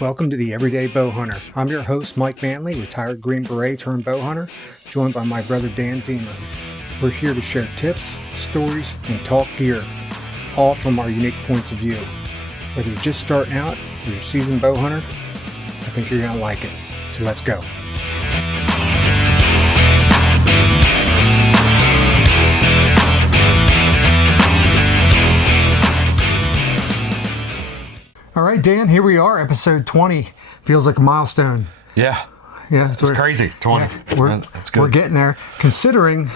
Welcome to the Everyday Bow Hunter. I'm your host, Mike Manley, retired Green Beret turned bow hunter, joined by my brother Dan Zeman. We're here to share tips, stories, and talk gear, all from our unique points of view. Whether you're just starting out or you're a seasoned bow hunter, I think you're going to like it. So let's go. All right, Dan, here we are, episode 20. Feels like a milestone. Yeah, it's crazy. 20. Yeah, that's good. We're getting there. Considering,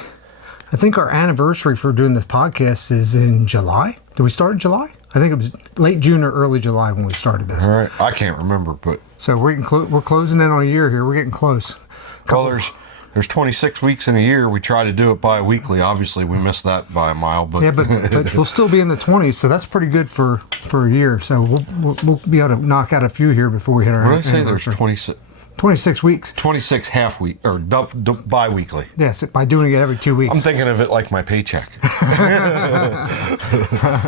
I think our anniversary for doing this podcast is in July. Did we start in July? I think it was late June or early July when we started this. All right, I can't remember, but so we're closing in on a year here. We're getting close. Well, there's 26 weeks in a year. We try to do it bi-weekly. Obviously, we missed that by a mile, but but we'll still be in the 20s, so that's pretty good for a year. So we'll be able to knock out a few here before we hit our. What did I say? There's 26 weeks. 26 half week or bi-weekly. Yes, by doing it every 2 weeks. I'm thinking of it like my paycheck.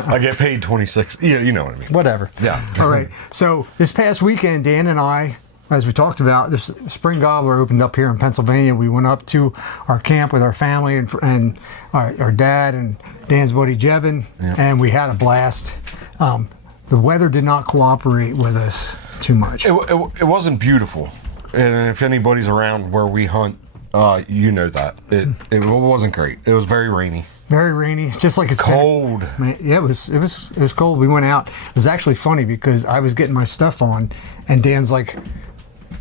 I get paid 26. You know what I mean. Whatever. Yeah. All right. So this past weekend, Dan and I, as we talked about, the Spring Gobbler opened up here in Pennsylvania. We went up to our camp with our family and our dad and Dan's buddy Jevin, and we had a blast. The weather did not cooperate with us too much. It wasn't beautiful, and if anybody's around where we hunt, you know that it wasn't great. It was very rainy. Very rainy, just like it's cold. Yeah, it was cold. We went out. It was actually funny because I was getting my stuff on, and Dan's like,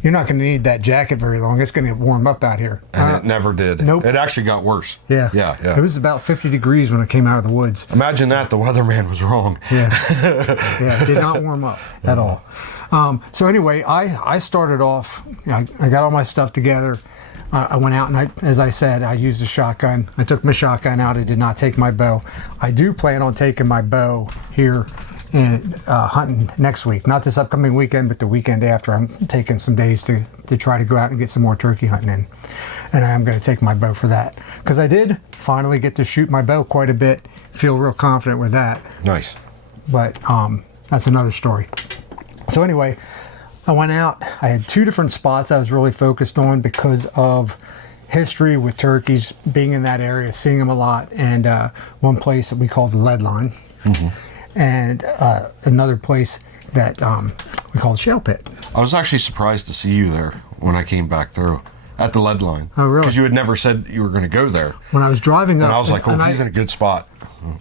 "You're not going to need that jacket very long. It's going to warm up out here." And it never did. Nope. It actually got worse. Yeah. It was about 50 degrees when I came out of the woods. Imagine that. The weatherman was wrong. Yeah. It did not warm up at all. So anyway, I started off, I got all my stuff together. I went out and as I said, I used a shotgun. I took my shotgun out. I did not take my bow. I do plan on taking my bow here and hunting next week. Not this upcoming weekend, but the weekend after. I'm taking some days to try to go out and get some more turkey hunting in. And I am going to take my bow for that. Because I did finally get to shoot my bow quite a bit. Feel real confident with that. Nice. But that's another story. So anyway, I went out. I had two different spots I was really focused on because of history with turkeys, being in that area, seeing them a lot. And one place that we call the lead line. Mm-hmm. And another place that we call the shale pit. I was actually surprised to see you there when I came back through at the lead line. Oh, really? Because you had never said you were going to go there. When I was driving up. And I was like, he's in a good spot.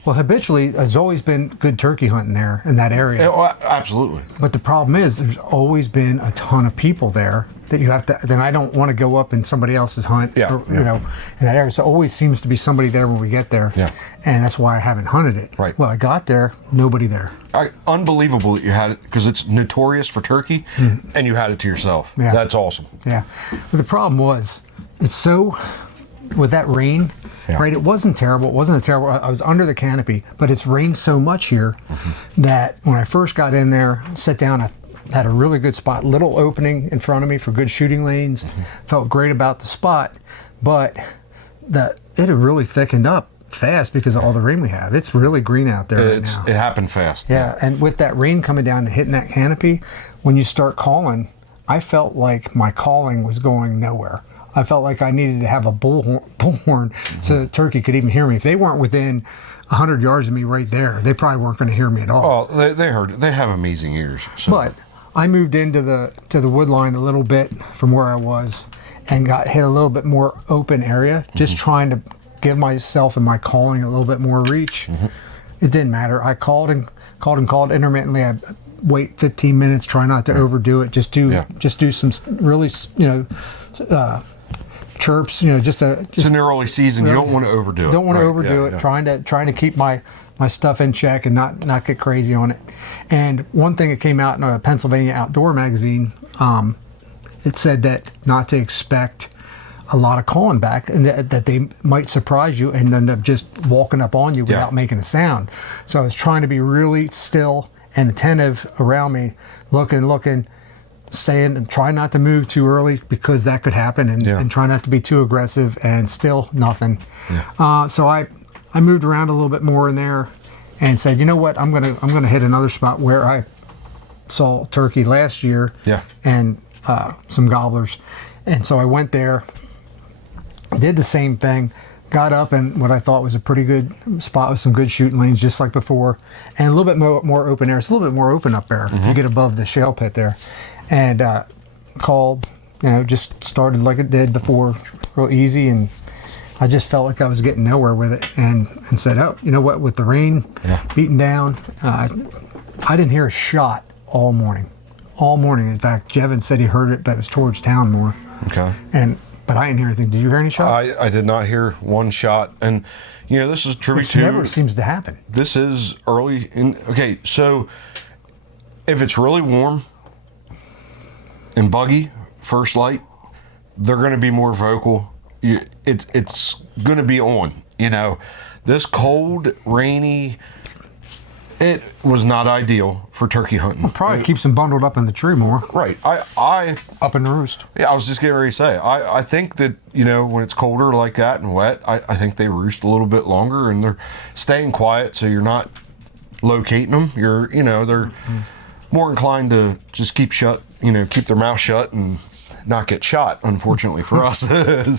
Well, habitually, there's always been good turkey hunting there in that area. Absolutely. But the problem is there's always been a ton of people there that you have to, then I don't want to go up in somebody else's hunt, you know, in that area. So always seems to be somebody there when we get there. Yeah. And that's why I haven't hunted it. Right. Well, I got there, nobody there. Unbelievable that you had it, because it's notorious for turkey, and you had it to yourself. Yeah. That's awesome. Yeah. But the problem was, it's so, with that rain, right, it wasn't terrible. It wasn't a terrible, I was under the canopy, but it's rained so much here that when I first got in there, sat down, I had a really good spot, little opening in front of me for good shooting lanes, felt great about the spot, but it had really thickened up fast because of all the rain we have. It's really green out there right now. It happened fast. Yeah, and with that rain coming down and hitting that canopy, when you start calling, I felt like my calling was going nowhere. I felt like I needed to have a bullhorn so the turkey could even hear me. If they weren't within 100 yards of me right there, they probably weren't going to hear me at all. Oh, they heard it. They have amazing ears. So. But I moved into the wood line a little bit from where I was and got hit a little bit more open area, just trying to give myself and my calling a little bit more reach. It didn't matter. I called intermittently. I wait 15 minutes, try not to overdo it. Just do some really, chirps, it's an early season. You don't want to overdo it. Don't want to overdo it. Trying to keep my stuff in check and not get crazy on it. And one thing that came out in a Pennsylvania Outdoor magazine, it said that not to expect a lot of calling back, and that they might surprise you and end up just walking up on you without making a sound. So I was trying to be really still and attentive around me, looking, saying, and try not to move too early because that could happen, and try not to be too aggressive, and still nothing. So I moved around a little bit more in there and said, you know what, I'm gonna hit another spot where I saw turkey last year. Yeah. And some gobblers. And so I went there, did the same thing, got up in what I thought was a pretty good spot with some good shooting lanes, just like before, and a little bit more open air. It's a little bit more open up there if you get above the shale pit there. And called, just started like it did before, real easy, and I just felt like I was getting nowhere with it, and said, oh, you know what, with the rain beating down, I didn't hear a shot all morning. All morning. In fact, Jevin said he heard it, but it was towards town more. Okay. But I didn't hear anything. Did you hear any shots? I did not hear one shot. And, this is tribute to... never seems to happen. This is early in... Okay, so if it's really warm and buggy, first light, they're going to be more vocal. It's going to be on, This cold, rainy... It was not ideal for turkey hunting. Probably keeps them bundled up in the tree more. Right. I up in the roost. Yeah, I was just getting ready to say. I think that, when it's colder like that and wet, I think they roost a little bit longer and they're staying quiet, so you're not locating them. They're more inclined to just keep keep their mouth shut and not get shot, unfortunately for us.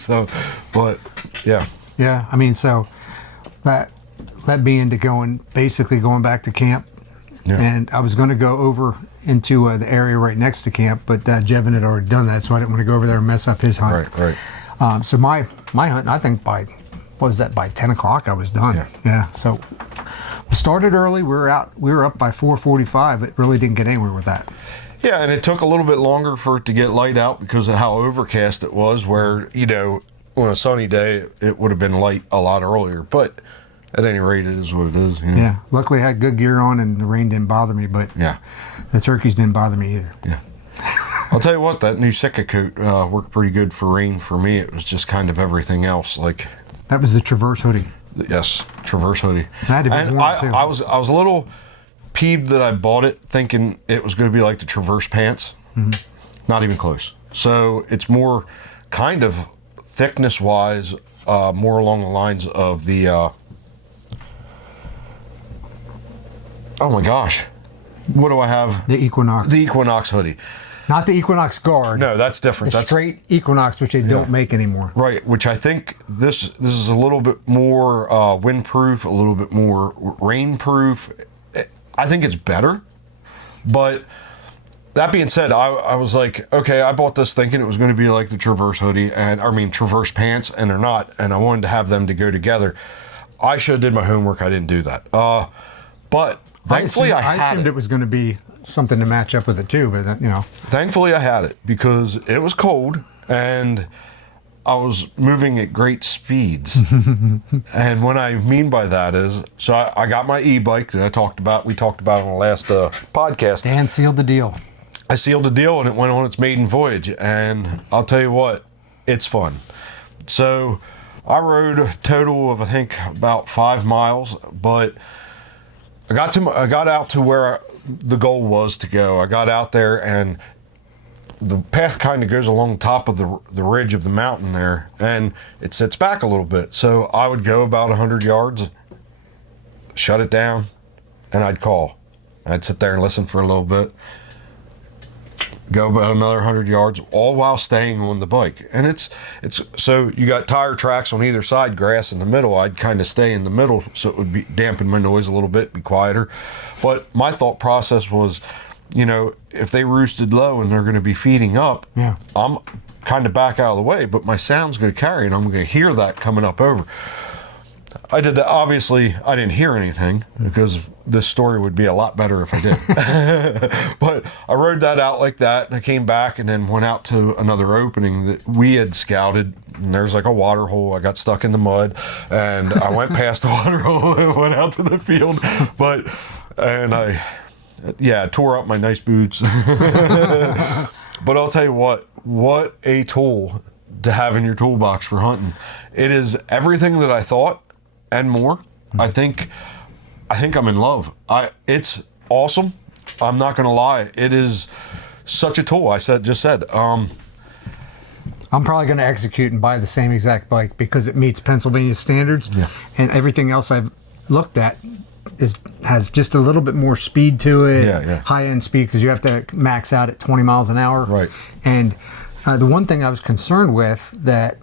So, but yeah. Yeah, I mean, so that being to basically going back to camp, and I was going to go over into the area right next to camp, but Jevin had already done that, so I didn't want to go over there and mess up his hunt. Right. So my hunt, I think by 10 o'clock I was done. Yeah. So we started early. We were up by 4:45, but really didn't get anywhere with that. Yeah, and it took a little bit longer for it to get light out because of how overcast it was. Where on a sunny day it would have been light a lot earlier, but at any rate, it is what it is. Yeah. Luckily, I had good gear on, and the rain didn't bother me. But the turkeys didn't bother me either. Yeah. I'll tell you what, that new Sitka coat worked pretty good for rain. For me, it was just kind of everything else. Like that was the Traverse hoodie. Yes, Traverse hoodie. That had to be warm too. I was a little peeved that I bought it thinking it was going to be like the Traverse pants. Mm-hmm. Not even close. So it's more kind of thickness-wise, more along the lines of the. Oh my gosh. What do I have? The Equinox. The Equinox hoodie. Not the Equinox Guard. No, that's different. The that's straight Equinox, which they don't make anymore. Right, which I think this is a little bit more windproof, a little bit more rainproof. I think it's better. But that being said, I was like, okay, I bought this thinking it was going to be like the Traverse hoodie, Traverse pants, and they're not, and I wanted to have them to go together. I should have did my homework. I didn't do that. But thankfully, I assumed it was going to be something to match up with it too, but Thankfully, I had it because it was cold and I was moving at great speeds. And what I mean by that is, so I got my e-bike that we talked about on the last podcast. And sealed the deal. I sealed the deal and it went on its maiden voyage. And I'll tell you what, it's fun. So I rode a total of, I think, about 5 miles, but I got out to where the goal was to go. I got out there and the path kind of goes along the top of the ridge of the mountain there, and it sits back a little bit. So I would go about 100 yards, shut it down, and I'd call. I'd sit there and listen for a little bit, go about another 100 yards, all while staying on the bike. And it's so you got tire tracks on either side, grass in the middle. I'd kind of stay in the middle so it would be dampen my noise a little bit, be quieter. But my thought process was, if they roosted low and they're going to be feeding up, I'm kind of back out of the way, but my sound's going to carry and I'm going to hear that coming up over. I did that. Obviously, I didn't hear anything because this story would be a lot better if I did. But I rode that out like that, and I came back and then went out to another opening that we had scouted. And there's like a water hole. I got stuck in the mud, and I went past the water hole and went out to the field. I tore up my nice boots. But I'll tell you what a tool to have in your toolbox for hunting. It is everything that I thought and more. Mm-hmm. I think I'm in love. It's awesome. I'm not going to lie. It is such a tool. I'm probably going to execute and buy the same exact bike because it meets Pennsylvania standards, and everything else I've looked at has just a little bit more speed to it. Yeah. High end speed, because you have to max out at 20 miles an hour. Right. And the one thing I was concerned with, that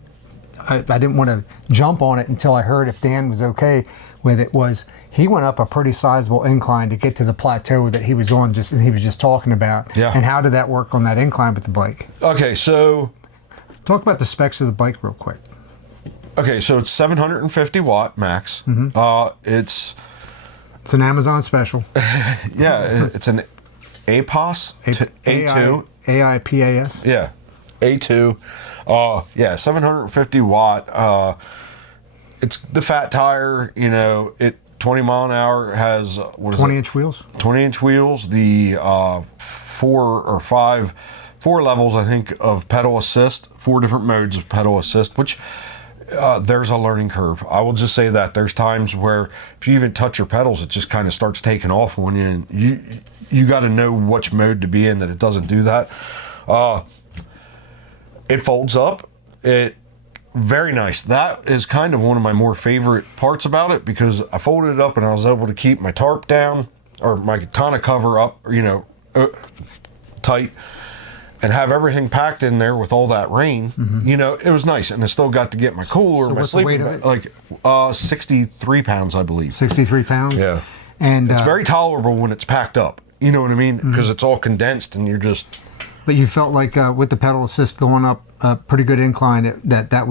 I didn't want to jump on it until I heard if Dan was okay with it, was he went up a pretty sizable incline to get to the plateau that he was on, and he was just talking about. Yeah. And how did that work on that incline with the bike? Okay, so Talk about the specs of the bike real quick. so it's 750 watt max. It's an Amazon special. it's an APOS A2. AIPAS. Yeah, A2. 750 watt. It's the fat tire. It 20 mile an hour, has 20-inch wheels. 20-inch wheels. The 4 levels, I think, of pedal assist. 4 different modes of pedal assist, which there's a learning curve. I will just say that there's times where if you even touch your pedals, it just kind of starts taking off on you, and you got to know which mode to be in that it doesn't do that. It folds up. Very nice. That is kind of one of my more favorite parts about it, because I folded it up and I was able to keep my tarp down, or my tonneau cover up, tight, and have everything packed in there with all that rain. It was nice, and I still got to get my cooler, So my what's the weight sleeping of it? bag, 63 pounds, I believe. 63 pounds. Yeah. And It's very tolerable when it's packed up. You know what I mean? Because it's all condensed, and you're just. But you felt like with the pedal assist going up a pretty good incline, that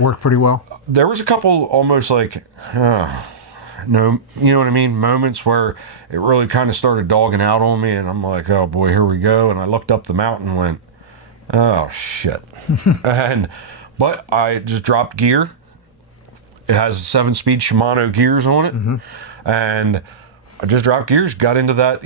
worked pretty well. There was a couple almost like, no, you know what I mean? Moments where it really kind of started dogging out on me, and I'm like, oh boy, here we go. And I looked up the mountain and went, oh shit. But I just dropped gear. It has 7-speed Shimano gears on it, and I just dropped gears, got into that,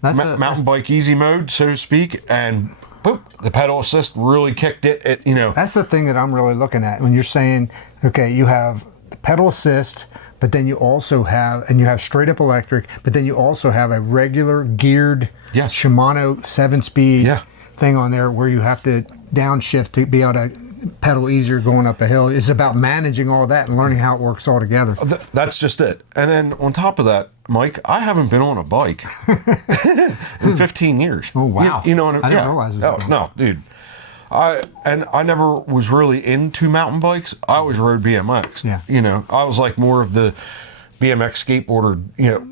mountain bike easy mode, so to speak, and boop, the pedal assist really kicked it. That's the thing that I'm really looking at when you're saying, okay, you have the pedal assist, but then you also have straight up electric, but then you also have a regular geared Shimano 7-speed thing on there where you have to downshift to be able to pedal easier going up a hill. It's about managing all that and learning how it works all together. That's just it. And then on top of that, Mike, I haven't been on a bike in 15 years. Oh, wow. You know what I mean? I didn't realize it. Oh, no, dude. I never was really into mountain bikes. I always rode BMX. Yeah. I was like more of the BMX skateboarder,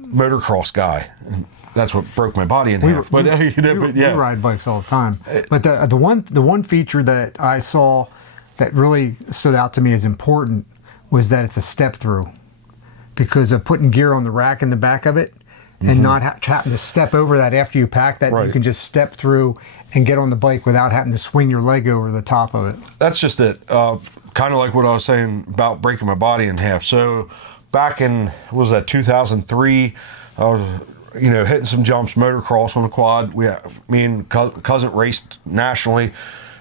motocross guy. And that's what broke my body in half. But we ride bikes all the time. But the one feature that I saw that really stood out to me as important was that it's a step through, because of putting gear on the rack in the back of it and not having to step over that after you pack that. You can just step through and get on the bike without having to swing your leg over the top of it. That's just it. Kind of like what I was saying about breaking my body in half. So back in, what was that, 2003, I was hitting some jumps, motocross on the quad. Me and cousin raced nationally,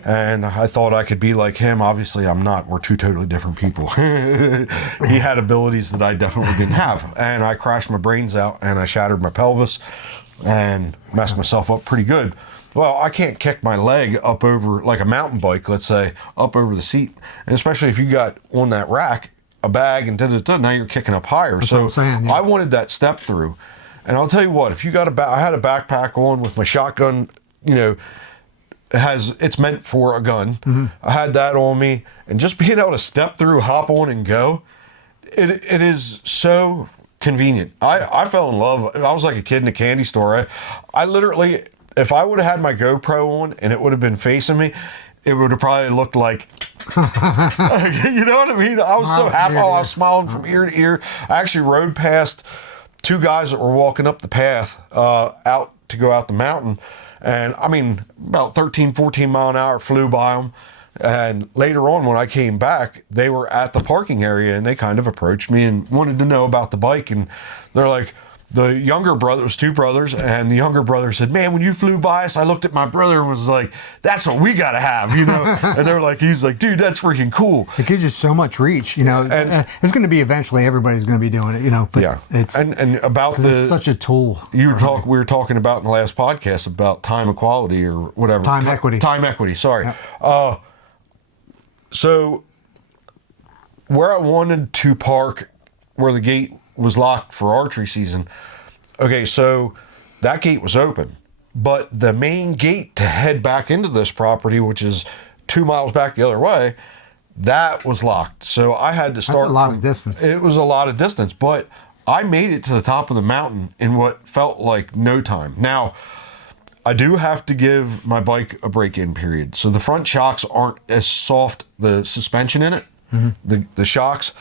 and I thought I could be like him. Obviously, I'm not. We're two totally different people. He had abilities that I definitely didn't have, and I crashed my brains out, and I shattered my pelvis, and messed myself up pretty good. Well, I can't kick my leg up over, like a mountain bike, let's say, up over the seat, and especially if you got on that rack a bag and now you're kicking up higher. That's what I'm saying, I wanted that step through. And I'll tell you what, if you got I had a backpack on with my shotgun, it's meant for a gun. I had that on me, and just being able to step through, hop on, and go, it is so convenient. I fell in love. I was like a kid in a candy store. I literally, if I would have had my GoPro on and it would have been facing me, it would have probably looked like, you know what I mean? I was so happy. I was smiling from ear to ear. I actually rode past 2 guys that were walking up the path out to go out the mountain. And I mean, about 13, 14 mile an hour flew by them. And later on, when I came back, they were at the parking area, and they kind of approached me and wanted to know about the bike. And they're like, the younger brother, it was 2 brothers, and the younger brother said, man, when you flew by us, I looked at my brother and was like, that's what we got to have, And they're like, he's like, dude, that's freaking cool. It gives you so much reach, And it's going to be eventually everybody's going to be doing it, But it's and about it's such a tool. We were talking about in the last podcast about time equality or whatever. Time equity. Time equity. Sorry. Yep. So where I wanted to park, where the gate was locked for archery season. Okay, so that gate was open, but the main gate to head back into this property, which is 2 miles back the other way, that was locked. So I had to start. That's a lot of distance. It was a lot of distance, but I made it to the top of the mountain in what felt like no time. Now, I do have to give my bike a break-in period. So the front shocks aren't as soft, the suspension in it, the shocks,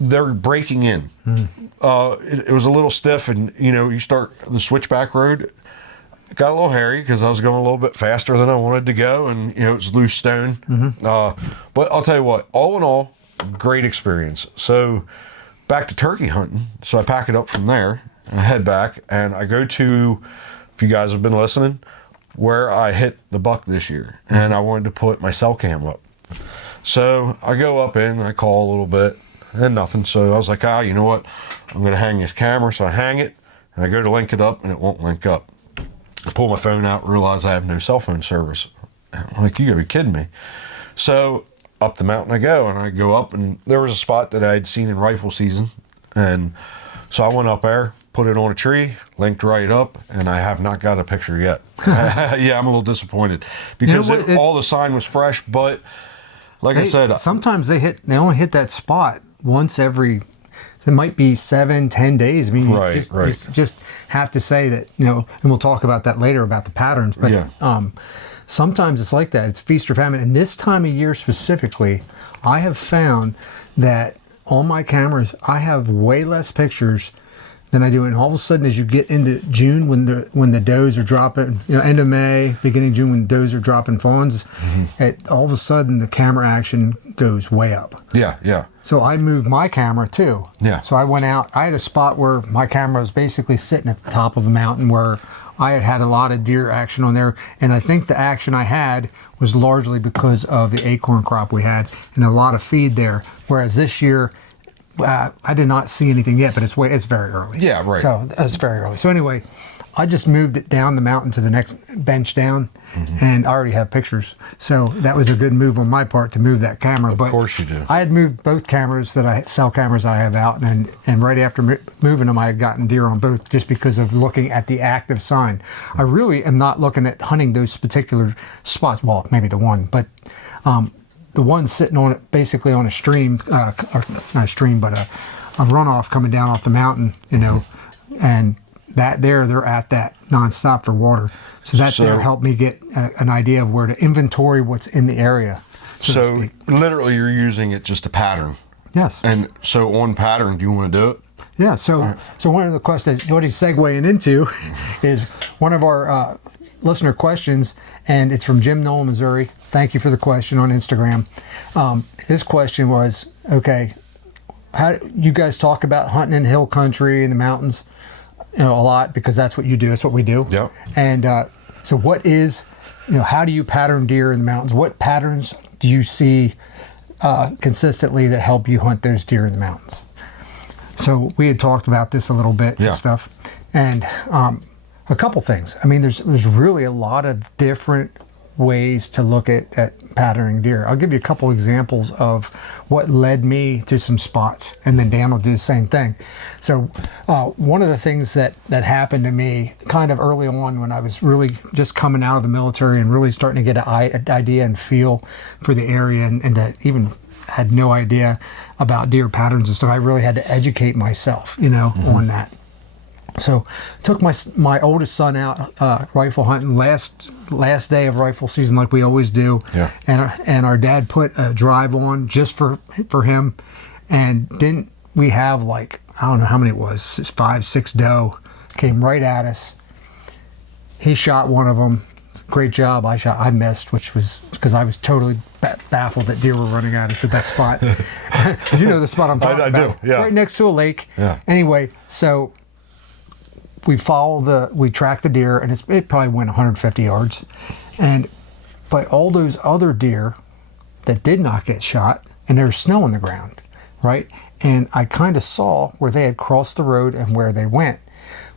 they're breaking in. It was a little stiff, and you start the switchback road. It got a little hairy because I was going a little bit faster than I wanted to go, and it's loose stone. But I'll tell you what, all in all, great experience. So back to turkey hunting. So I pack it up from there and I head back, and I go to, if you guys have been listening, where I hit the buck this year, and I wanted to put my cell cam up. So I go up in, I call a little bit, and nothing. So I was like, you know what? I'm going to hang this camera. So I hang it, and I go to link it up, and it won't link up. I pull my phone out, realize I have no cell phone service. I'm like, you gotta be kidding me. So up the mountain I go, and I go up, and there was a spot that I had seen in rifle season. And so I went up there, put it on a tree, linked right up, and I have not got a picture yet. Yeah, I'm a little disappointed because all the sign was fresh, but like I said, sometimes they only hit that spot once every, it might be 7-10 days. I mean, you just have to say that, and we'll talk about that later about the patterns, but sometimes it's like that. It's feast or famine. And this time of year specifically, I have found that on my cameras, I have way less pictures than I do. And all of a sudden, as you get into June, when the does are dropping, end of May, beginning of June, when does are dropping fawns, all of a sudden the camera action goes way up. Yeah. So I moved my camera too. Yeah. So I went out. I had a spot where my camera was basically sitting at the top of a mountain where I had a lot of deer action on there. And I think the action I had was largely because of the acorn crop we had and a lot of feed there. Whereas this year, I did not see anything yet, but it's very early. Yeah, right. So it's very early. So anyway, I just moved it down the mountain to the next bench down, and I already have pictures. So that was a good move on my part to move that camera. Of course you do. I had moved both cameras cell cameras I have out, and right after moving them, I had gotten deer on both just because of looking at the active sign. I really am not looking at hunting those particular spots. Well, maybe the one, but the one sitting on it, basically on a stream, or not a stream, but a runoff coming down off the mountain, and that they're at that nonstop for water. So that there helped me get an idea of where to inventory what's in the area. So literally you're using it just a pattern. Yes. And so on pattern, do you want to do it? Yeah. So one of the questions, what he's segueing into is one of our listener questions, and it's from Jim Knoll, Missouri. Thank you for the question on Instagram. His question was, okay, how you guys talk about hunting in hill country in the mountains, a lot, because that's what you do. That's what we do. Yeah. And so what is, how do you pattern deer in the mountains? What patterns do you see consistently that help you hunt those deer in the mountains? So we had talked about this a little bit and stuff. And a couple things. I mean, there's really a lot of different ways to look at patterning deer. I'll give you a couple examples of what led me to some spots, and then Dan will do the same thing. So one of the things that happened to me kind of early on when I was really just coming out of the military and really starting to get an idea and feel for the area, and that even had no idea about deer patterns and stuff, I really had to educate myself, on that. So took my oldest son out rifle hunting last day of rifle season, like we always do. Yeah. And our dad put a drive on just for him, and didn't we have, like, I don't know how many it was, 5-6 doe came right at us. He shot one of them. Great job. I missed, which was because I was totally baffled that deer were running at us at that spot. You know the spot I'm talking about. I do. Yeah. It's right next to a lake. Yeah. Anyway, so we track the deer, and it probably went 150 yards. But all those other deer that did not get shot, and there was snow on the ground, right? And I kind of saw where they had crossed the road and where they went.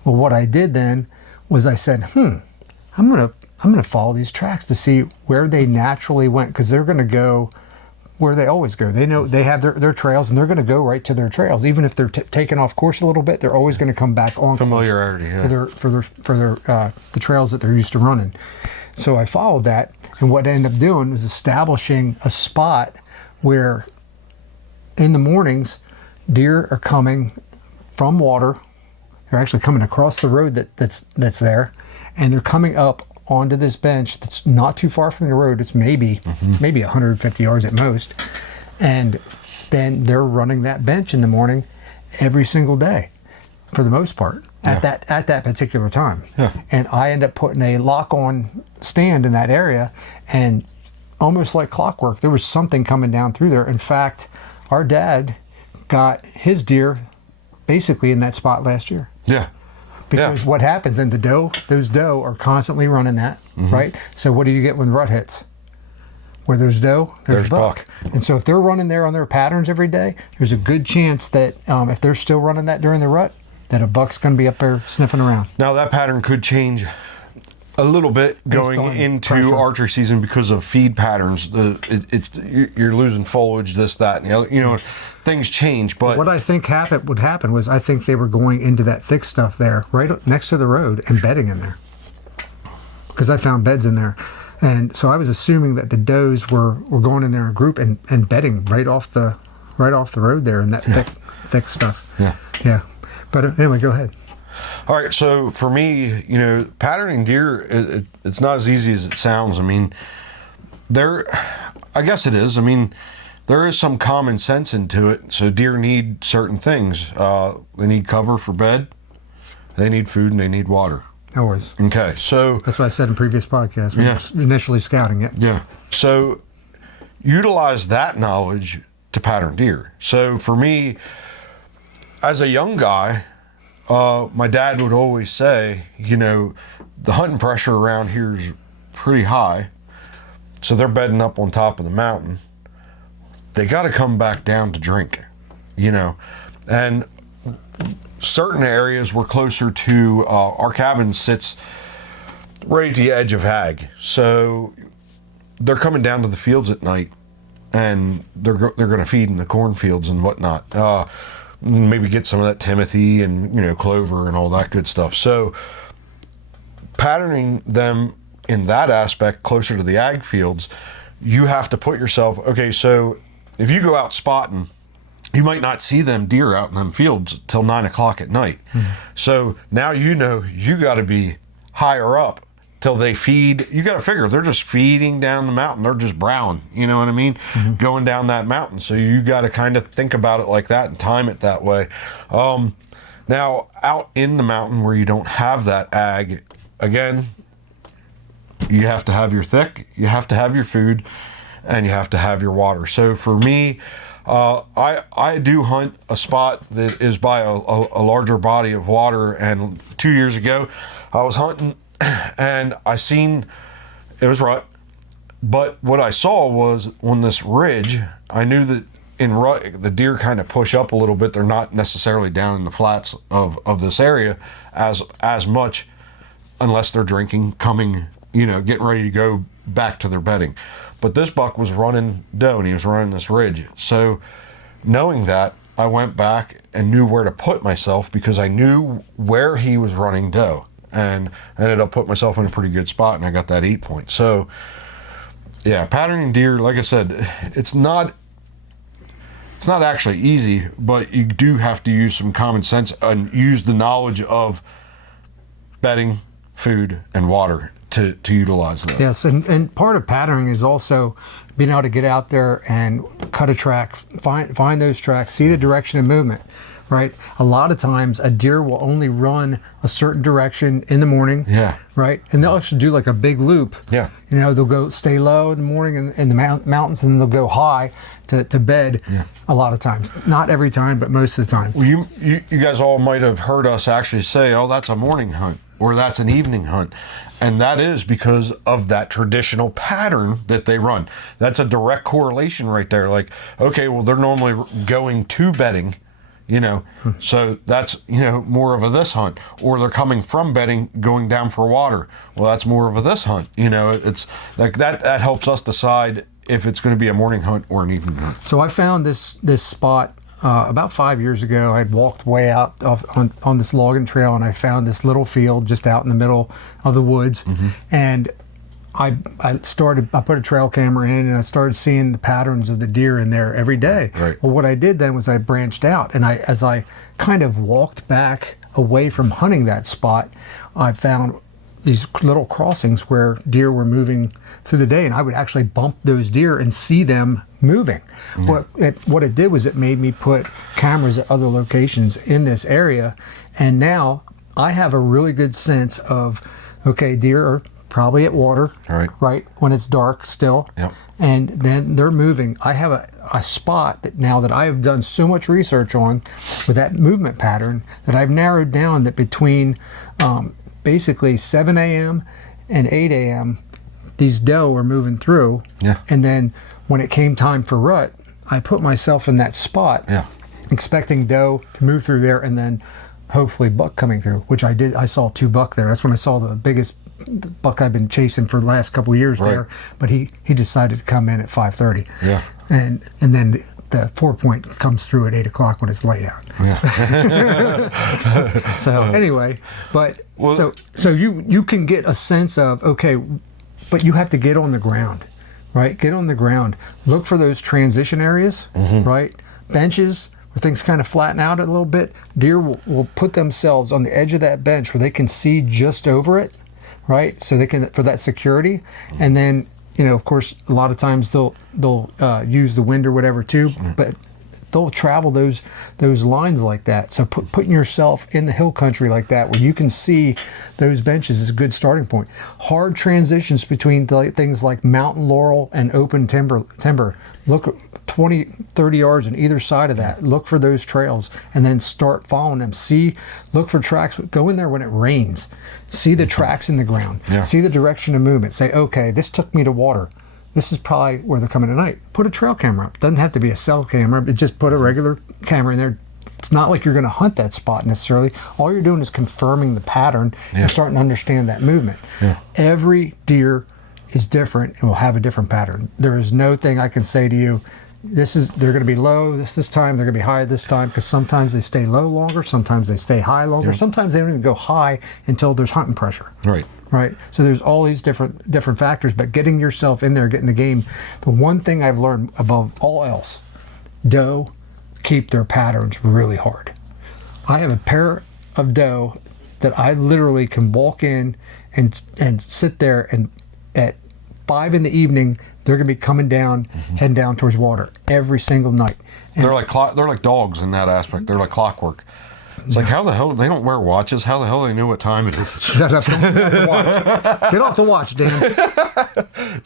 Well, what I did then was I said, I'm gonna follow these tracks to see where they naturally went, because they're gonna go where they always go. They know they have their trails, and they're going to go right to their trails. Even if they're taking off course a little bit, they're always going to come back on Familiarity, course for their the trails that they're used to running. So I followed that, and what I ended up doing was establishing a spot where in the mornings deer are coming from water. They're actually coming across the road that's there, and they're coming up onto this bench that's not too far from the road. It's maybe 150 yards at most, and then they're running that bench in the morning every single day for the most part at that particular time. And I end up putting a lock-on stand in that area, and almost like clockwork, there was something coming down through there. In fact, our dad got his deer basically in that spot last year. Because what happens in those doe are constantly running that, right? So what do you get when the rut hits? Where there's doe, there's buck. And so if they're running there on their patterns every day, there's a good chance that if they're still running that during the rut, that a buck's going to be up there sniffing around. Now that pattern could change a little bit going into pressure. Archery season because of feed patterns. You're losing foliage, this, that, and the other. You know, things change. But what I think would happen was I think they were going into that thick stuff there, right next to the road, and bedding in there. Because I found beds in there, and so I was assuming that the does were going in there in a group and bedding right off the road there in that thick stuff. Yeah. But anyway, go ahead. All right, so for me, you know, patterning deer, it's not as easy as it sounds. I mean, I guess it is. I mean, there is some common sense into it. So deer need certain things. They need cover for bed, they need food, and they need water. Always. Okay, so... That's what I said in previous podcasts when I was initially scouting it. Yeah. So utilize that knowledge to pattern deer. So for me, as a young guy, my dad would always say, you know, the hunting pressure around here is pretty high. So they're bedding up on top of the mountain. They got to come back down to drink, you know. And certain areas were closer to, our cabin sits right at the edge of Hag. So they're coming down to the fields at night, and they're going to feed in the cornfields and whatnot. Maybe get some of that Timothy and, you know, clover and all that good stuff. So patterning them in that aspect closer to the ag fields, you have to put yourself, okay, so if you go out spotting, you might not see them deer out in them fields till 9 o'clock at night. So now you know you got to be higher up till they feed. You got to figure they're just feeding down the mountain. They're just browing, you know what I mean? Going down that mountain. So you got to kind of think about it like that and time it that way. Now out in the mountain where you don't have that ag, again, you have to have your thick, you have to have your food, and you have to have your water. So for me, I do hunt a spot that is by a larger body of water, and 2 years ago I was hunting and I seen it was rut, but what I saw was on this ridge, I knew that in rut the deer kind of push up a little bit. They're not necessarily down in the flats of this area as much unless they're drinking, coming, you know, getting ready to go back to their bedding. But this buck was running doe and he was running this ridge. So knowing that, I went back and knew where to put myself because I knew where he was running doe. And I ended up putting myself in a pretty good spot, and I got that 8 point. So yeah, patterning deer, like I said, it's not actually easy, but you do have to use some common sense and use the knowledge of bedding, food, and water to utilize that. Yes, and part of patterning is also being able to get out there and cut a track, find those tracks, see the direction of movement, right? A lot of times a deer will only run a certain direction in the morning, right? And they'll actually do like a big loop. You know, they'll go stay low in the morning in the mountains, and then they'll go high to bed a lot of times. Not every time, but most of the time. Well, you guys all might have heard us actually say, oh, that's a morning hunt, or that's an evening hunt. And that is because of that traditional pattern that they run. That's a direct correlation right there. Like, okay, well, they're normally going to bedding, you know, so that's, you know, more of a this hunt. Or they're coming from bedding, going down for water. Well, that's more of a this hunt. You know, it's like that helps us decide if it's going to be a morning hunt or an evening hunt. So I found this spot about 5 years ago. I'd walked way out on this logging trail, and I found this little field just out in the middle of the woods. And I put a trail camera in, and I started seeing the patterns of the deer in there every day. Right. Well, what I did then was I branched out, and as I kind of walked back away from hunting that spot, I found these little crossings where deer were moving through the day, and I would actually bump those deer and see them moving. What it did was it made me put cameras at other locations in this area, and now I have a really good sense of, okay, deer are probably at water, right when it's dark still, and then they're moving. I have a spot that now that I have done so much research on with that movement pattern that I've narrowed down that between basically 7 a.m. and 8 a.m. these doe are moving through, and then when it came time for rut, I put myself in that spot, expecting doe to move through there and then hopefully buck coming through, which I did. I saw 2 buck there. That's when I saw the biggest buck I've been chasing for the last couple of years there. But he decided to come in at 5:30. And then the 4-point comes through at 8 o'clock when it's light out. So anyway, but so you can get a sense of, okay, but you have to get on the ground, right? Get on the ground. Look for those transition areas, right? Benches where things kind of flatten out a little bit. Deer will put themselves on the edge of that bench where they can see just over it, right? So they can, for that security. And then, of course, a lot of times they'll use the wind or whatever too, but they'll travel those lines like that. So putting yourself in the hill country like that, where you can see those benches, is a good starting point. Hard transitions between things like mountain laurel and open timber. Look 20, 30 yards on either side of that. Look for those trails and then start following them. Look for tracks. Go in there when it rains. See the tracks in the ground. See the direction of movement. Say, okay, this took me to water. This is probably where they're coming tonight. Put a trail camera up. Doesn't have to be a cell camera, but just put a regular camera in there. It's not like you're going to hunt that spot necessarily. All you're doing is confirming the pattern and starting to understand that movement. Every deer is different and will have a different pattern. There is no thing I can say to you, they're going to be low this time, they're going to be high this time, because sometimes they stay low longer, sometimes they stay high longer, sometimes they don't even go high until there's hunting pressure. Right. So there's all these different factors, but getting yourself in there, getting the game. The one thing I've learned above all else, doe keep their patterns really hard. I have a pair of doe that I literally can walk in and sit there, and at 5 in the evening, they're going to be coming down, heading down towards water every single night. And they're like dogs in that aspect. They're like clockwork. It's like, how the hell, they don't wear watches. How the hell do they know what time it is? Shut up. Get off the watch, Dan.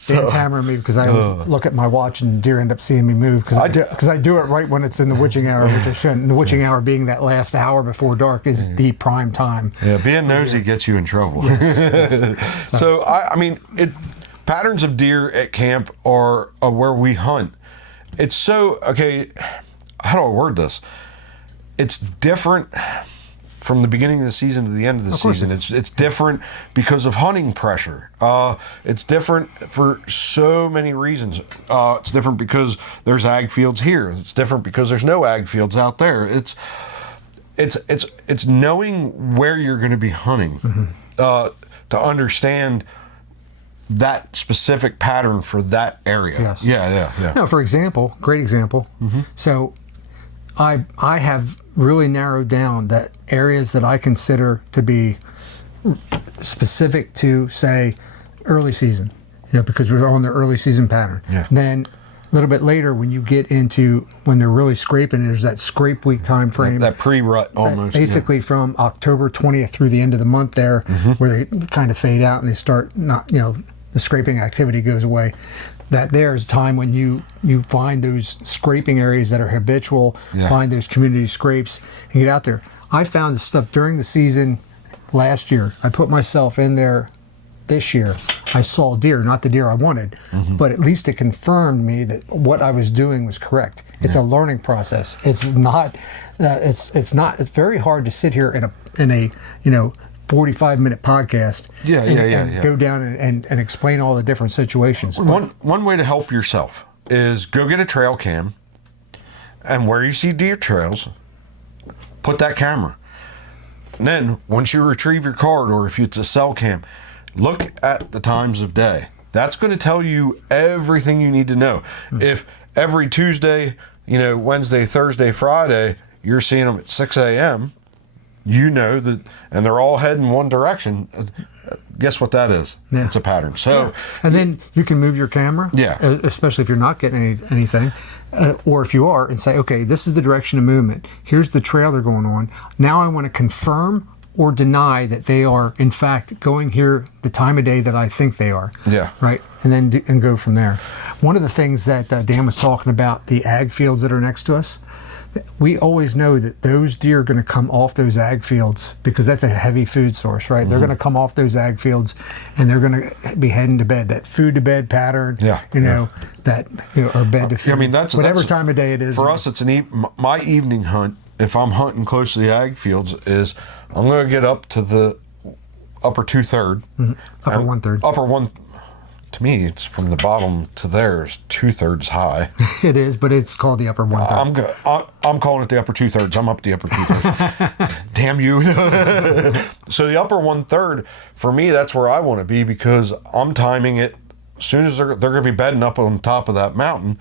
Dan's hammering me because I always look at my watch and deer end up seeing me move because I do it right when it's in the witching hour, which I shouldn't. And the witching hour being that last hour before dark is the prime time. Being nosy gets you in trouble. So, I mean, patterns of deer at camp are where we hunt. It's so, okay, how do I word this? It's different from the beginning of the season to the end of the season. It's different because of hunting pressure. It's different for so many reasons. It's different because there's ag fields here. It's different because there's no ag fields out there. It's knowing where you're going to be hunting to understand that specific pattern for that area. Yeah. No, for example, great example. So I have really narrowed down that areas that I consider to be specific to, say, early season, because we're on the early season pattern. Then a little bit later, when you get into when they're really scraping, there's that scrape week time frame. That pre-rut almost. Basically from October 20th through the end of the month there, where they kind of fade out and they start the scraping activity goes away. That there's time when you find those scraping areas that are habitual, find those community scrapes, and get out there. I found this stuff during the season last year. I put myself in there this year. I saw deer, not the deer I wanted, but at least it confirmed me that what I was doing was correct. It's a learning process. It's not. It's very hard to sit here in a 45-minute podcast. Yeah. Go down and explain all the different situations. One way to help yourself is go get a trail cam, and where you see deer trails, put that camera. And then once you retrieve your card, or if it's a cell cam, look at the times of day. That's going to tell you everything you need to know. If every Tuesday, Wednesday, Thursday, Friday, you're seeing them at 6 a.m., you know that, and they're all heading one direction. Guess what that is? Yeah. It's a pattern. So, and then you can move your camera. Yeah. Especially if you're not getting anything, or if you are, and say, okay, this is the direction of movement. Here's the trail they're going on. Now I want to confirm or deny that they are in fact going here the time of day that I think they are. Yeah. Right. And then and go from there. One of the things that Dan was talking about, the ag fields that are next to us. We always know that those deer are going to come off those ag fields because that's a heavy food source, right? Mm-hmm. They're going to come off those ag fields and they're going to be heading to bed. That food to bed pattern, that or bed to food. I mean, that's whatever time of day it is. For us, it's my evening hunt. If I'm hunting close to the ag fields, is I'm going to get up to the upper 2/3, upper 1/3, upper one. To me, it's from the bottom to there is 2/3 high. It is, but it's called the upper 1/3. I'm calling it the upper 2/3. I'm up the upper 2/3. Damn you! So the upper 1/3 for me, that's where I want to be because I'm timing it. As soon as they're going to be bedding up on top of that mountain,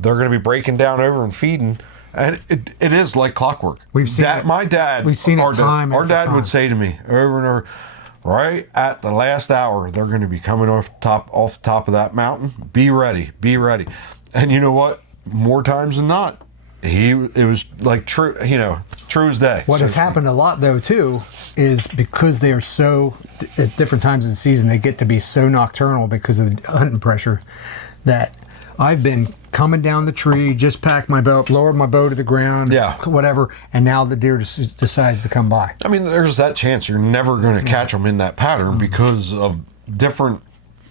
they're going to be breaking down over and feeding, and it is like clockwork. We've seen it. My dad. We've seen it our dad time. would say to me over and over. Right at the last hour, they're going to be coming off the top of that mountain. Be ready. And you know what? More times than not, it was like true as day. What has happened a lot though too is because they are so at different times of the season, they get to be so nocturnal because of the hunting pressure that I've been coming down the tree, just packed my bow, lowered my bow to the ground, whatever, and now the deer decides to come by. I mean, there's that chance you're never going to catch them in that pattern because of different,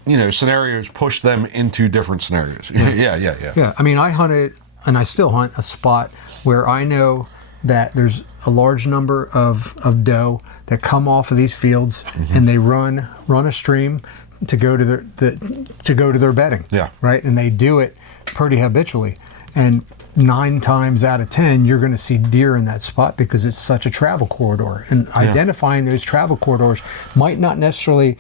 scenarios push them into different scenarios. Yeah. I mean, I hunted, and I still hunt a spot where I know that there's a large number of doe that come off of these fields, and they run a stream to go to their bedding. Yeah. Right? And they do it pretty habitually. And 9 times out of 10, you're going to see deer in that spot because it's such a travel corridor. And identifying those travel corridors might not necessarily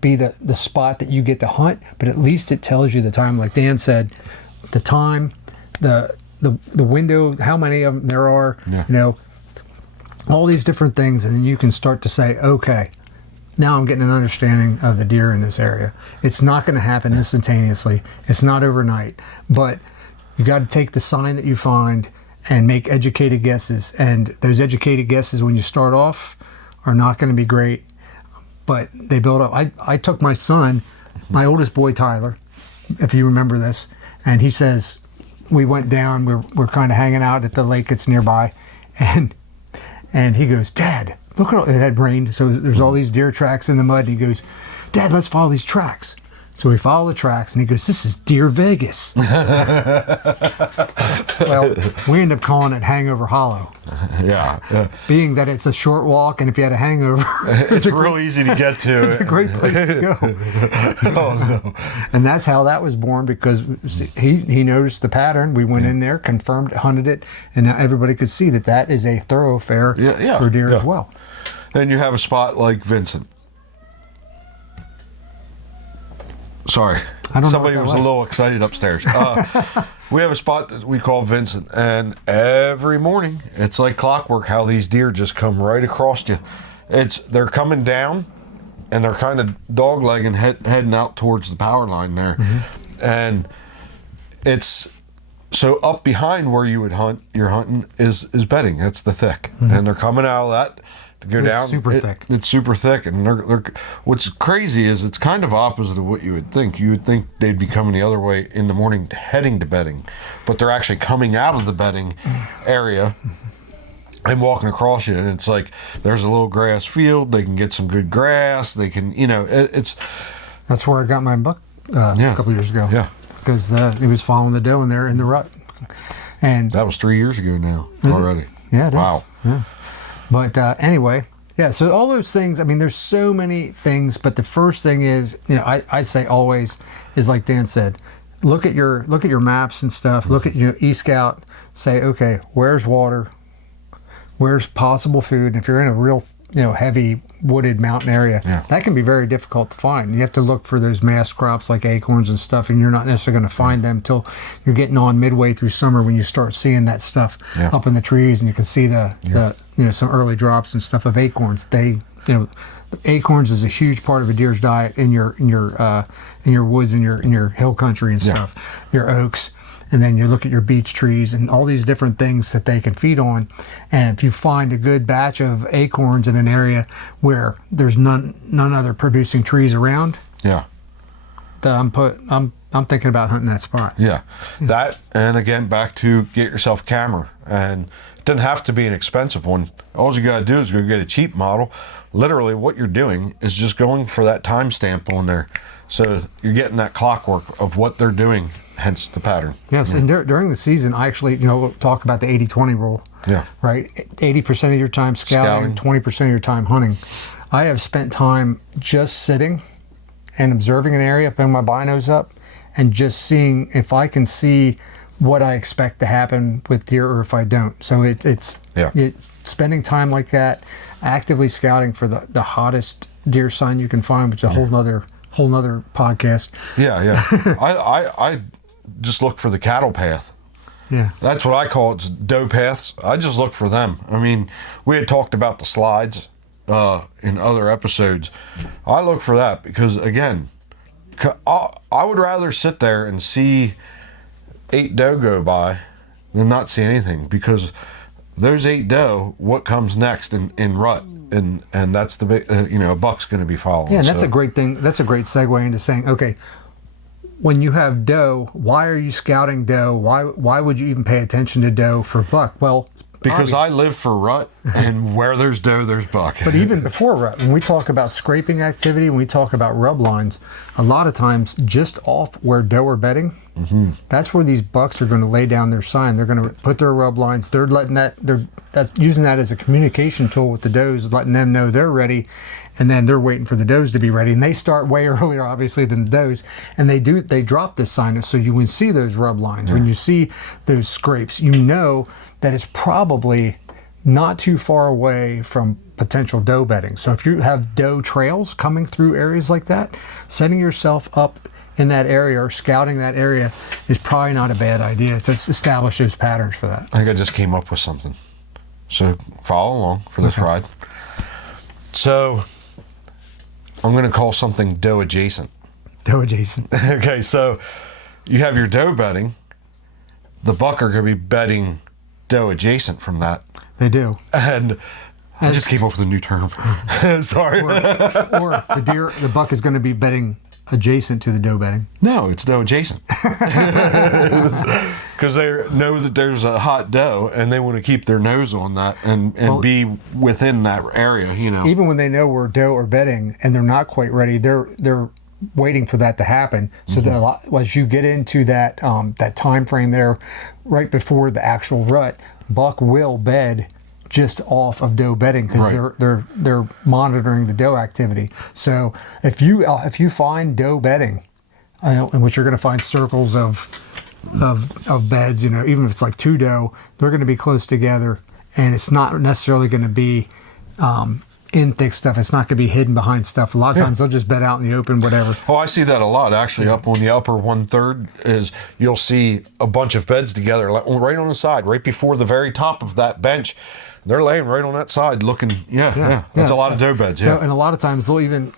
be the spot that you get to hunt, but at least it tells you the time, like Dan said, the time, the window, how many of them there are, all these different things. And then you can start to say, okay, now I'm getting an understanding of the deer in this area. It's not going to happen instantaneously. It's not overnight. But you got to take the sign that you find and make educated guesses. And those educated guesses, when you start off, are not going to be great. But they build up. I took my son, my oldest boy, Tyler, if you remember this, and he says, we went down, we're kind of hanging out at the lake that's nearby, and he goes, Dad, look at all, it had rained, so there's all these deer tracks in the mud. And he goes, Dad, let's follow these tracks. So we follow the tracks, and he goes, this is Deer Vegas. Well, we end up calling it Hangover Hollow. Yeah. Being that it's a short walk, and if you had a hangover, it's real easy to get to. It's a great place to go. Oh, no. And that's how that was born, because he noticed the pattern. We went in there, confirmed, hunted it, and now everybody could see that is a thoroughfare for deer as well. Then you have a spot like Vincent. Sorry, somebody was a little excited upstairs. We have a spot that we call Vincent, and every morning it's like clockwork how these deer just come right across you. They're coming down, and they're kind of dog-legging, heading out towards the power line there, and it's so up behind where you would hunt. You're hunting is bedding. That's the thick, and they're coming out of that. To go down, super thick. It's super thick, and they're. What's crazy is it's kind of opposite of what you would think. You would think they'd be coming the other way in the morning, heading to bedding, but they're actually coming out of the bedding area and walking across you. And it's like there's a little grass field. They can get some good grass. They can, it's. That's where I got my buck a couple years ago. Yeah, because he was following the doe in there in the rut, and that was 3 years ago now already. Yeah, it is. Wow. Yeah. But anyway, Yeah, so all those things, I mean, there's so many things, but the first thing is, I say always is like Dan said, look at your maps and stuff, look at your eScout, say, okay, where's water, where's possible food, and if you're in a real, heavy wooded mountain area, that can be very difficult to find. You have to look for those mast crops like acorns and stuff, and you're not necessarily going to find them till you're getting on midway through summer when you start seeing that stuff up in the trees, and you can see the some early drops and stuff of acorns. Acorns is a huge part of a deer's diet in your woods, in your hill country and stuff, your oaks. And then you look at your beech trees and all these different things that they can feed on. And if you find a good batch of acorns in an area where there's none other producing trees around, I'm thinking about hunting that spot. Yeah, that, and again, back to get yourself a camera. And it doesn't have to be an expensive one. All you got to do is go get a cheap model. Literally, what you're doing is just going for that timestamp on there. So you're getting that clockwork of what they're doing, hence the pattern. Yes, and during the season, I actually, talk about the 80-20 rule. Yeah. Right? 80% of your time scouting, 20% of your time hunting. I have spent time just sitting and observing an area, putting my binos up, and just seeing if I can see what I expect to happen with deer or if I don't. So it's spending time like that, actively scouting for the hottest deer sign you can find, which is a whole nother podcast. Yeah. I just look for the cattle path. Yeah. That's what I call it, doe paths. I just look for them. I mean, we had talked about the slides in other episodes. I look for that because, again, I would rather sit there and see 8 doe go by than not see anything, because those 8 doe, what comes next in rut? And that's the big, a buck's going to be following. Yeah, and that's a great thing. That's a great segue into saying, okay, when you have doe, why are you scouting doe? Why would you even pay attention to doe for buck? Well, because I live for rut, and where there's doe, there's buck. But even before rut, when we talk about scraping activity, when we talk about rub lines, a lot of times just off where doe are bedding, that's where these bucks are going to lay down their sign. They're going to put their rub lines. They're letting that's using that as a communication tool with the does, letting them know they're ready, and then they're waiting for the does to be ready. And they start way earlier, obviously, than the does. And they drop this sign so you can see those rub lines. When you see those scrapes, you know that it's probably not too far away from potential doe bedding. So if you have doe trails coming through areas like that, setting yourself up in that area or scouting that area is probably not a bad idea to establish those patterns for that. I think I just came up with something. So follow along for this ride. So I'm going to call something doe adjacent. Doe adjacent. Okay, so you have your doe bedding. The buck are going to be bedding doe adjacent from that. They do. And I just came up with a new term. Sorry. Or the buck is going to be bedding adjacent to the doe bedding. No, it's doe adjacent. Because they know that there's a hot doe and they want to keep their nose on that and be within that area, Even when they know where doe are bedding and they're not quite ready, they're waiting for that to happen. So that as you get into that time frame there, right before the actual rut, buck will bed just off of doe bedding because they're monitoring the doe activity. So if you find doe bedding, in which you're going to find circles of beds, even if it's like 2 doe, they're going to be close together, and it's not necessarily going to be in thick stuff. It's not going to be hidden behind stuff. A lot of times they'll just bed out in the open, whatever. Oh, I see that a lot actually. Up on the upper 1/3 is you'll see a bunch of beds together right on the side, right before the very top of that bench. They're laying right on that side looking, that's a lot of doe beds, So, and a lot of times they'll even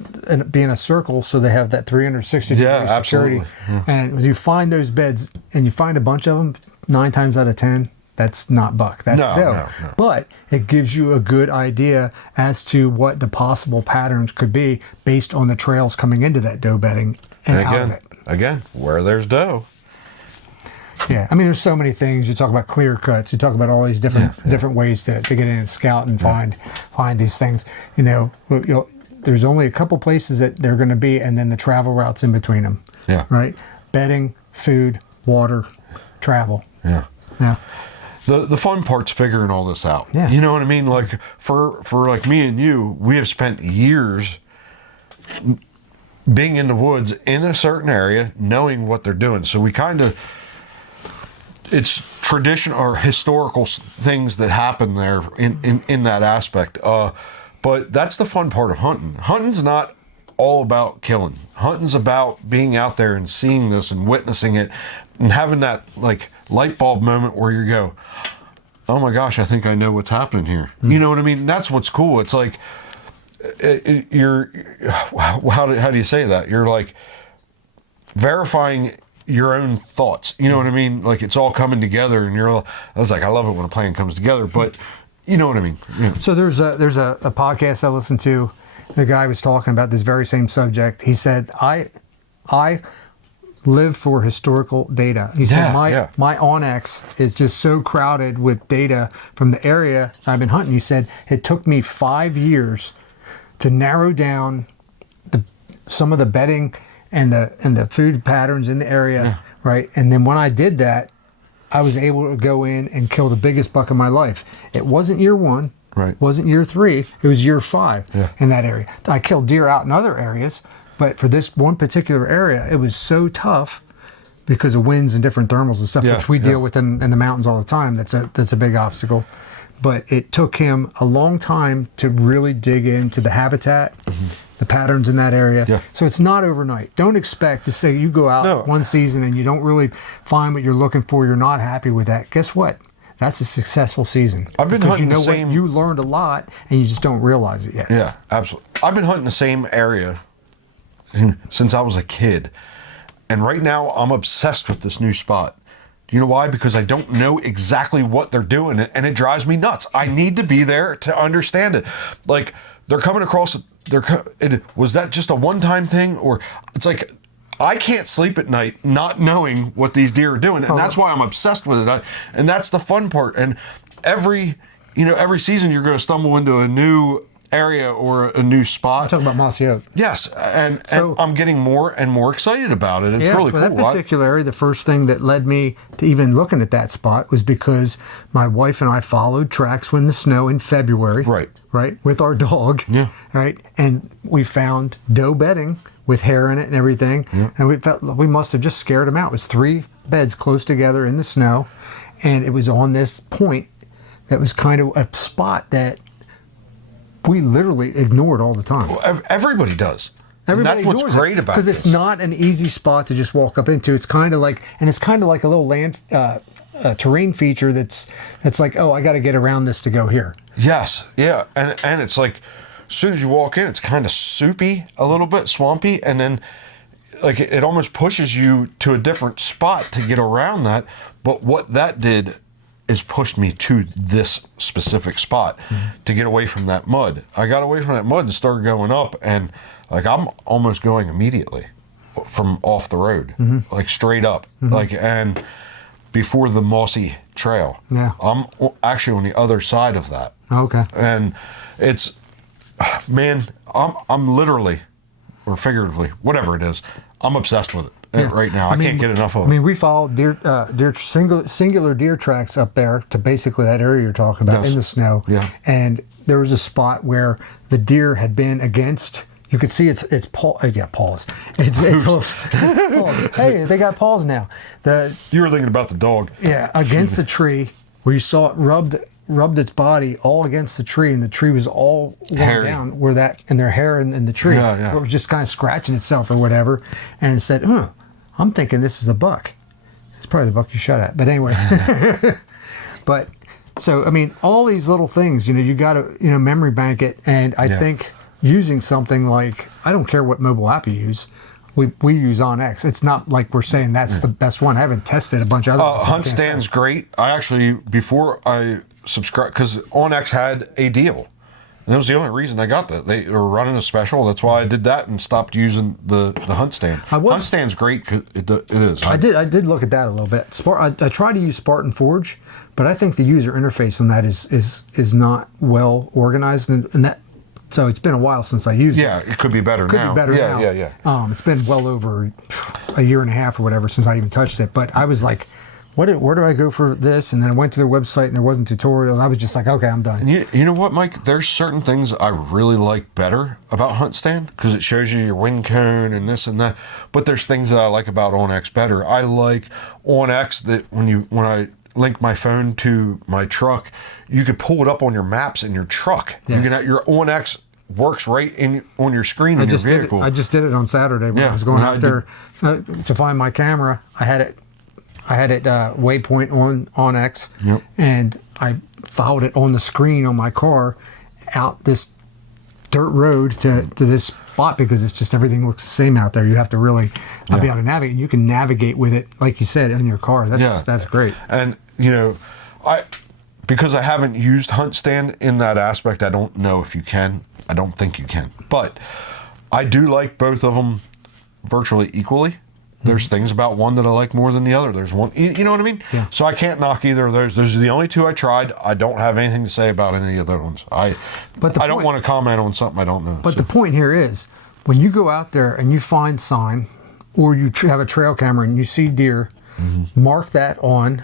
be in a circle so they have that 360 degree security. Absolutely. Yeah. And when you find those beds and you find a bunch of them, 9 times out of 10, that's not buck. That's doe. No. But it gives you a good idea as to what the possible patterns could be based on the trails coming into that doe bedding and out of it. Again, where there's doe. Yeah, I mean, there's so many things. You talk about clear cuts. You talk about all these different ways to get in and scout and find these things. There's only a couple places that they're going to be, and then the travel routes in between them. Yeah. Right? Bedding, food, water, travel. Yeah. Yeah. the fun part's figuring all this out. Yeah. You know what I mean? Like for like me and you, we have spent years being in the woods in a certain area, knowing what they're doing. So we kind of, it's traditional or historical things that happen there in that aspect. But that's the fun part of hunting. Hunting's not all about killing. Hunting's about being out there and seeing this and witnessing it and having that like light bulb moment where you go, oh my gosh, I think I know what's happening here. You know what I mean? That's what's cool. It's like, you're, how do you say that? You're like verifying your own thoughts. You know what I mean? Like it's all coming together, and I was like, I love it when a plan comes together, but you know what I mean? Yeah. So there's a podcast I listened to. The guy was talking about this very same subject. He said, I live for historical data. He said, my Onyx is just so crowded with data from the area I've been hunting. He said, it took me 5 years to narrow down some of the bedding and the food patterns in the area, right? And then when I did that, I was able to go in and kill the biggest buck of my life. It wasn't year 1. Right. Wasn't year 3. It was year 5 in that area. I killed deer out in other areas, but for this one particular area, it was so tough because of winds and different thermals and stuff, which we deal with in the mountains all the time. That's a big obstacle. But it took him a long time to really dig into the habitat, the patterns in that area. Yeah. So it's not overnight. Don't expect to say you go out one season and you don't really find what you're looking for. You're not happy with that. Guess what? That's a successful season. I've been hunting the same. You learned a lot, and you just don't realize it yet. Yeah, absolutely. I've been hunting the same area since I was a kid, and right now I'm obsessed with this new spot. Do you know why? Because I don't know exactly what they're doing, and it drives me nuts. I need to be there to understand it. Like they're coming across. Was that just a one-time thing, or it's like? I can't sleep at night not knowing what these deer are doing, and that's why I'm obsessed with it. And that's the fun part. And every season you're going to stumble into a new area or a new spot. I'm talking about Mossy Oak. Yes, and I'm getting more and more excited about it. It's really cool. That particular area, the first thing that led me to even looking at that spot was because my wife and I followed tracks in the snow in February. Right, with our dog. Yeah. Right, and we found doe bedding with hair in it and everything, and we felt we must have just scared them out. It was 3 beds close together in the snow, and it was on this point that was kind of a spot that we literally ignored all the time. Well, everybody does. Everybody and that's what's great about it. Because it's not an easy spot to just walk up into. It's kind of like a little land terrain feature that's like, oh, I got to get around this to go here. Yes, yeah, and it's like, as soon as you walk in, it's kind of soupy, a little bit swampy, and then like it almost pushes you to a different spot to get around that. But what that did is pushed me to this specific spot to get away from that mud. I got away from that mud and started going up, and like I'm almost going immediately from off the road, like straight up, like and before the mossy trail. Yeah, I'm actually on the other side of that. Okay, and it's. Man, I'm literally, or figuratively, whatever it is, I'm obsessed with it right now. I can't get enough of it. I mean, we follow singular deer tracks up there to basically that area you're talking about in the snow. Yeah. And there was a spot where the deer had been against. You could see its paws. It's paws. Hey, they got paws now. You were thinking about the dog. Yeah, against a tree where you saw it rubbed its body all against the tree, and the tree was all worn down where that, and their hair in the tree where it was just kind of scratching itself or whatever, and it said, I'm thinking this is a buck. It's probably the buck you shot at, but anyway. But so I mean, all these little things, you got to memory bank it, and I think using something like, I don't care what mobile app you use, we use OnX. It's not like we're saying that's the best one. I haven't tested a bunch of other ones. HuntStand's great. I actually, before I subscribed, because OnX had a deal. And that was the only reason I got that. They were running a special. That's why I did that and stopped using the HuntStand. HuntStand's great. It is. I did look at that a little bit. I tried to use Spartan Forge, but I think the user interface on that is not well organized, and that. So it's been a while since I used it. Yeah, it could be better now. Yeah. It's been well over a year and a half or whatever since I even touched it. But I was like, where do I go for this? And then I went to their website and there wasn't a tutorial. And I was just like, okay, I'm done. And you know what, Mike? There's certain things I really like better about Hunt Stand because it shows you your wind cone and this and that. But there's things that I like about OnX better. I like OnX that when I link my phone to my truck, you could pull it up on your maps in your truck. Yes. You can have your OnX works right on your screen in your vehicle. I just did it on Saturday when I was going out there to find my camera. I had it waypoint on OnX, and I followed it on the screen on my car out this dirt road to this spot because it's just everything looks the same out there. You have to really be able to navigate, and you can navigate with it like you said in your car. That's great. And because I haven't used Hunt Stand in that aspect, I don't know if you can. I don't think you can, but I do like both of them virtually equally. There's things about one that I like more than the other. There's one, you know what I mean? Yeah. So I can't knock either of those. Those are the only two I tried. I don't have anything to say about any of the other ones. I don't want to comment on something I don't know. But the point here is, when you go out there and you find sign, or you have a trail camera and you see deer, mark that on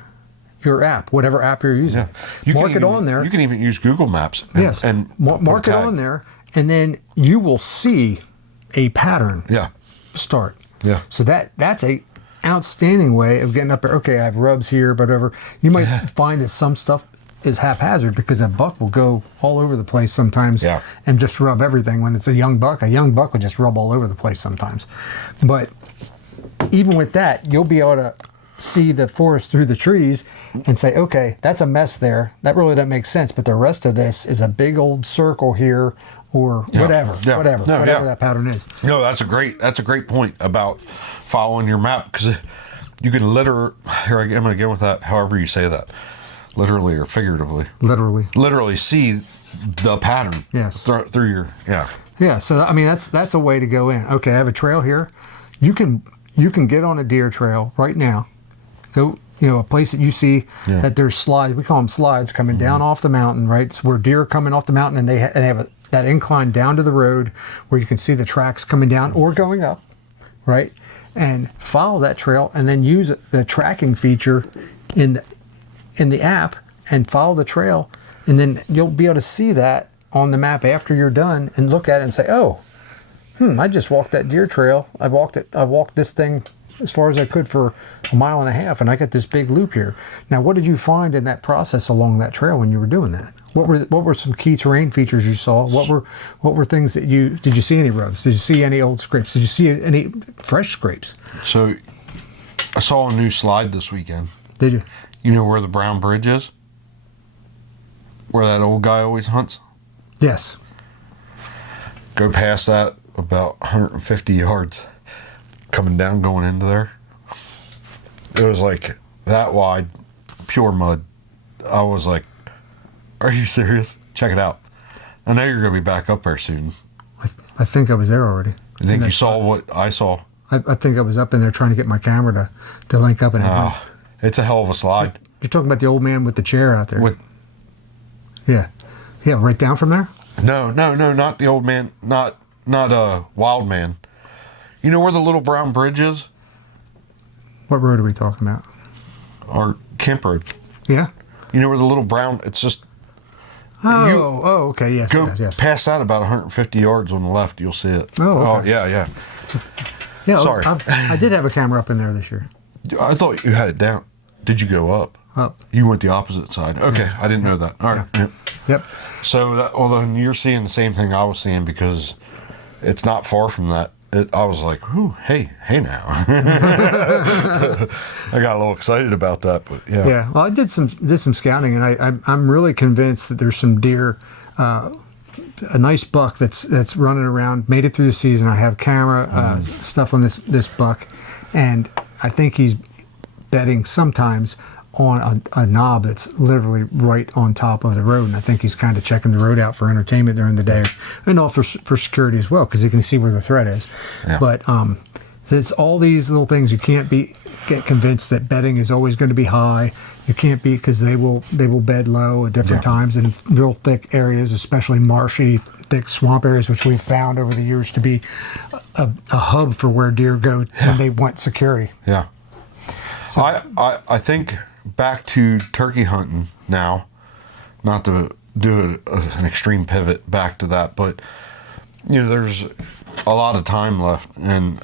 your app, whatever app you're using. Yeah. Mark it on there. You can even use Google Maps. And mark it on there, and then you will see a pattern. Start. Yeah. So that's a outstanding way of getting up there. Okay, I have rubs here, but whatever. You might find that some stuff is haphazard because a buck will go all over the place sometimes and just rub everything. When it's a young buck will just rub all over the place sometimes. But even with that, you'll be able to see the forest through the trees and say, okay, that's a mess there. That really doesn't make sense. But the rest of this is a big old circle here, or whatever that pattern is. No, that's a great point about following your map, because you can I'm going to get with that, however you say that, literally or figuratively. Literally see the pattern. Yes. Through your Yeah. So I mean, that's a way to go in. Okay, I have a trail here. You can get on a deer trail right now. Go, a place that you see that there's slides. We call them slides coming down off the mountain, right? It's where deer are coming off the mountain, and they have that incline down to the road where you can see the tracks coming down or going up, right? And follow that trail, and then use the tracking feature in the app and follow the trail, and then you'll be able to see that on the map after you're done and look at it and say, oh, I just walked that deer trail. I walked this thing as far as I could for 1.5 miles, and I got this big loop here. Now, what did you find in that process along that trail when you were doing that? What were some key terrain features you saw? What were things that did you see any rubs? Did you see any old scrapes? Did you see any fresh scrapes? So I saw a new slide this weekend. Did you? You know where the Brown Bridge is? Where that old guy always hunts? Yes. Go past that about 150 yards. Coming down, going into there. It was like that wide, pure mud. I was like, are you serious? Check it out. I know you're going to be back up there soon. I think I was there already. You think you saw what I saw? I think I was up in there trying to get my camera to link up. It's a hell of a slide. You're talking about the old man with the chair out there. Yeah, right down from there? No, not the old man. Not a wild man. You know where the little Brown Bridge is? What road are we talking about? Our Kemp Road. Yeah. You know where the little brown, it's just... okay, yes. Go yes. past that about 150 yards on the left, you'll see it. Oh, okay. Yeah. Yeah, sorry. I did have a camera up in there this year. I thought you had it down. Did you go up? Up. You went the opposite side. Okay, I didn't know that. All right. Yeah. Yep. So, although you're seeing the same thing I was seeing, because it's not far from that. I was like, "Ooh, hey now!" I got a little excited about that, but yeah. Yeah, well, I did some scouting, and I'm really convinced that there's some deer, a nice buck that's running around, made it through the season. I have camera stuff on this buck, and I think he's bedding sometimes on a knob that's literally right on top of the road, and I think he's kind of checking the road out for entertainment during the day, and also for security as well, because he can see where the threat is. Yeah. But it's all these little things. You can't get convinced that bedding is always going to be high. You can't be, because they will bed low at different times in real thick areas, especially marshy, thick swamp areas, which we've found over the years to be a hub for where deer go when they want security. Yeah. So, I think back to turkey hunting now, not to do an extreme pivot back to that, but there's a lot of time left, and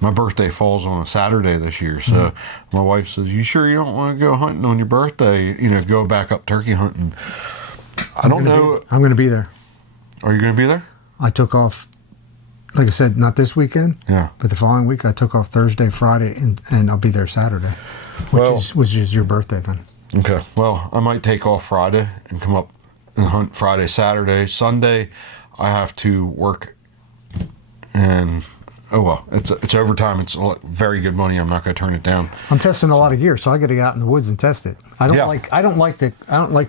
my birthday falls on a Saturday this year, so my wife says, "You sure you don't want to go hunting on your birthday? Go back up turkey hunting." I don't know. I'm going to be there. Are you going to be there? I took off, like I said, not this weekend, Yeah. but the following week. I took off Thursday, Friday, and I'll be there Saturday, which is your birthday then. Okay. Well, I might take off Friday and come up and hunt Friday, Saturday, Sunday. I have to work, and it's overtime. It's very good money. I'm not going to turn it down. I'm testing a lot of gear, so I got to get out in the woods and test it. I don't like to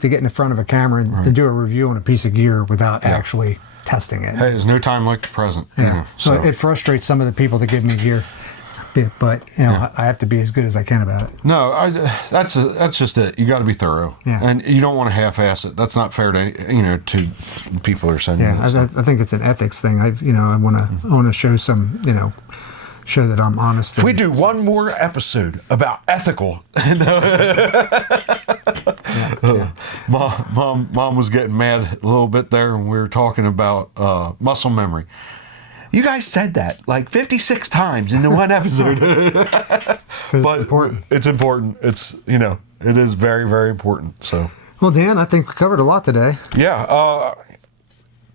get in the front of a camera and do a review on a piece of gear without actually testing it. Hey, there's no time like the present. Yeah. So it frustrates some of the people that give me gear. But I have to be as good as I can about it. No, that's just it. You got to be thorough, and you don't want to half-ass it. That's not fair to to people who are sending. Yeah, I think it's an ethics thing. I want to show some show that I'm honest. If we do one more episode about ethical, Mom was getting mad a little bit there, and we were talking about muscle memory. You guys said that like 56 times in the one episode. But it's important. It's important. It's it is very, very important. So, well, Dan, I think we covered a lot today. Yeah.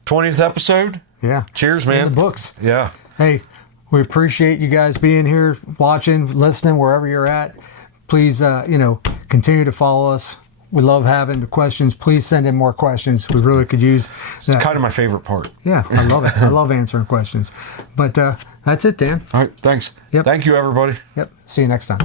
20th episode. Yeah. Cheers, man. In the books. Yeah. Hey, we appreciate you guys being here, watching, listening, wherever you're at. Please, continue to follow us. We love having the questions. Please send in more questions. We really could use that. It's kind of my favorite part. Yeah, I love it. I love answering questions. But that's it, Dan. All right. Thanks. Yep. Thank you, everybody. Yep. See you next time.